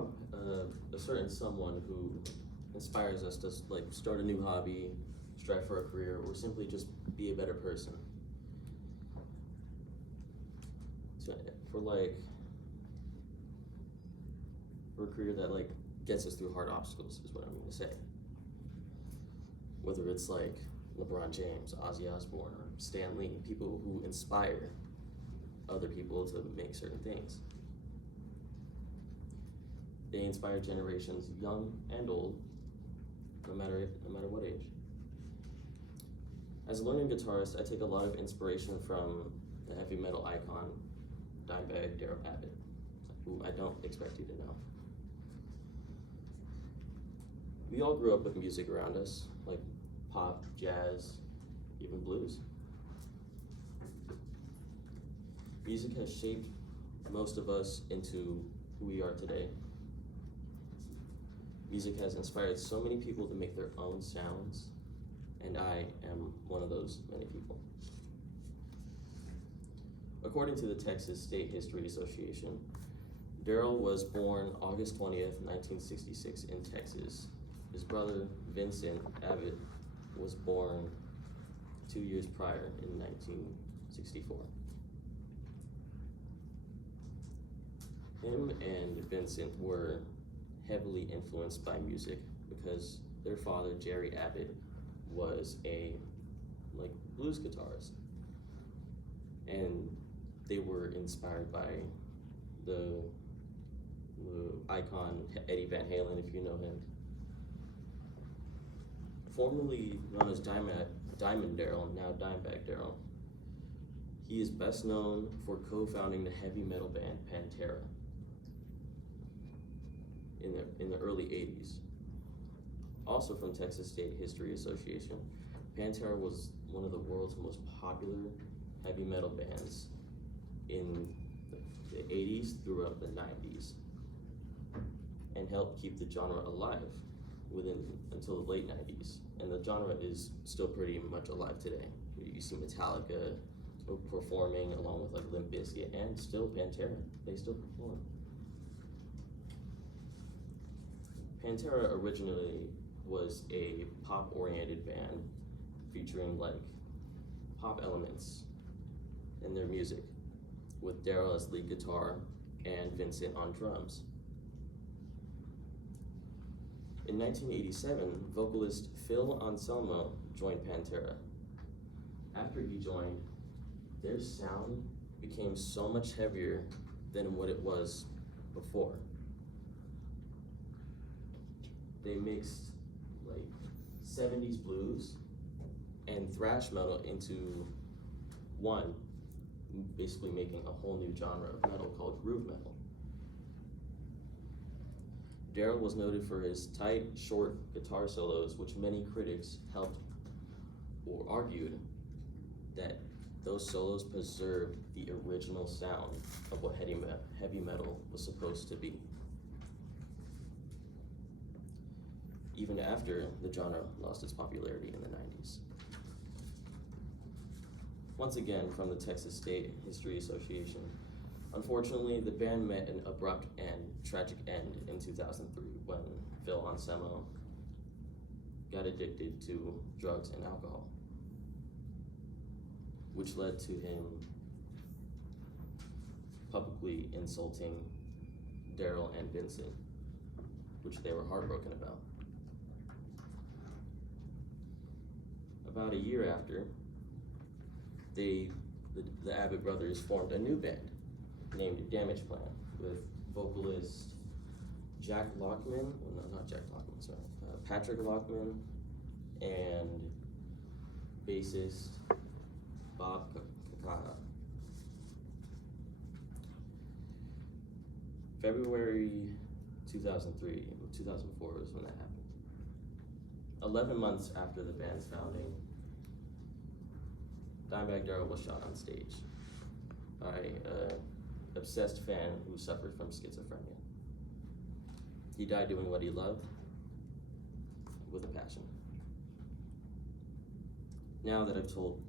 have a certain someone who inspires us to like start a new hobby, strive for a career, or simply just be a better person. So for a career that like gets us through hard obstacles is what I mean to say. Whether it's like LeBron James, Ozzy Osbourne, or Stan Lee, people who inspire other people to make certain things. They inspire generations, young and old, no matter what age. As a learning guitarist, I take a lot of inspiration from the heavy metal icon, Dimebag Darrell Abbott, who I don't expect you to know. We all grew up with music around us, like pop, jazz, even blues. Music has shaped most of us into who we are today. Music has inspired so many people to make their own sounds, and I am one of those many people. According to the Texas State History Association, Darrell was born August 20th, 1966 in Texas. His brother, Vincent Abbott, was born 2 years prior in 1964. Him and Vincent were heavily influenced by music because their father, Jerry Abbott, was a blues guitarist. And they were inspired by the icon Eddie Van Halen, if you know him. Formerly known as Diamond Darrell, now Dimebag Darrell, he is best known for co-founding the heavy metal band Pantera in the early 80s. Also from Texas State History Association, Pantera was one of the world's most popular heavy metal bands in the 80s throughout the 90s, and helped keep the genre alive until the late 90s. And the genre is still pretty much alive today. You see Metallica performing along with Limp Bizkit, and still Pantera, they still perform. Pantera originally was a pop-oriented band featuring pop elements in their music, with Darrell as lead guitar and Vincent on drums. In 1987, vocalist Phil Anselmo joined Pantera. After he joined, their sound became so much heavier than what it was before. They mixed 70s blues and thrash metal into one, basically making a whole new genre of metal called groove metal. Darrell was noted for his tight, short guitar solos, which many critics helped or argued that those solos preserved the original sound of what heavy metal was supposed to be, even after the genre lost its popularity in the 90s. Once again, from the Texas State History Association, unfortunately, the band met an abrupt and tragic end in 2003 when Phil Anselmo got addicted to drugs and alcohol, which led to him publicly insulting Darrell and Vincent, which they were heartbroken about. About a year after, the Abbott brothers formed a new band named Damage Plan with vocalist Patrick Lockman and bassist Bob Kakana. February 2004 was when that happened. 11 months after the band's founding, Dimebag Darrell was shot on stage by an obsessed fan who suffered from schizophrenia. He died doing what he loved with a passion. Now that I've told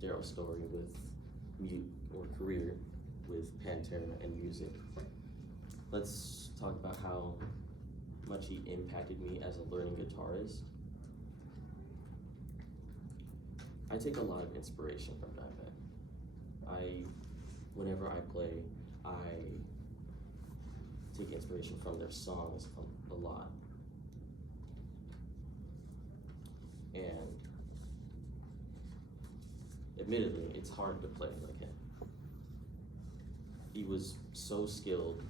Darrell's story with career with Pantera and music, let's talk about how much he impacted me as a learning guitarist. I take a lot of inspiration from Dimebag. Whenever I play, I take inspiration from their songs a lot. And admittedly, it's hard to play like him. He was so skilled,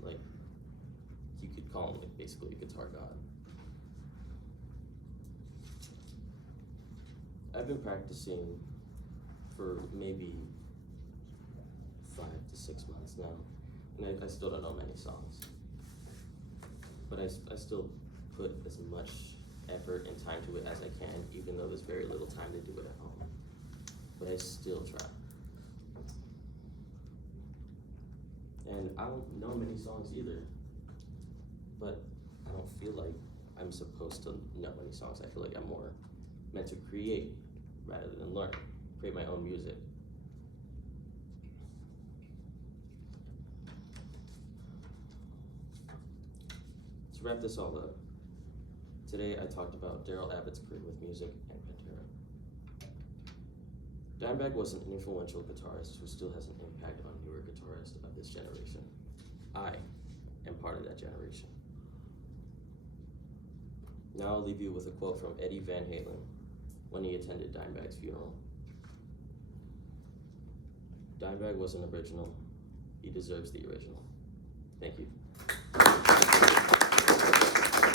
like, you could call him like basically a guitar god. I've been practicing for maybe 5 to 6 months now, and I still don't know many songs. But I still put as much effort and time to it as I can, even though there's very little time to do it at home. But I still try. And I don't know many songs either, but I don't feel like I'm supposed to know any songs. I feel like I'm more meant to create rather than learn, create my own music. To wrap this all up, today I talked about Daryl Abbott's career with music and Pantera. Dimebag was an influential guitarist who still has an impact on newer guitarists of this generation. I am part of that generation. Now I'll leave you with a quote from Eddie Van Halen when he attended Dimebag's funeral. Dimebag was an original. He deserves the original. Thank you.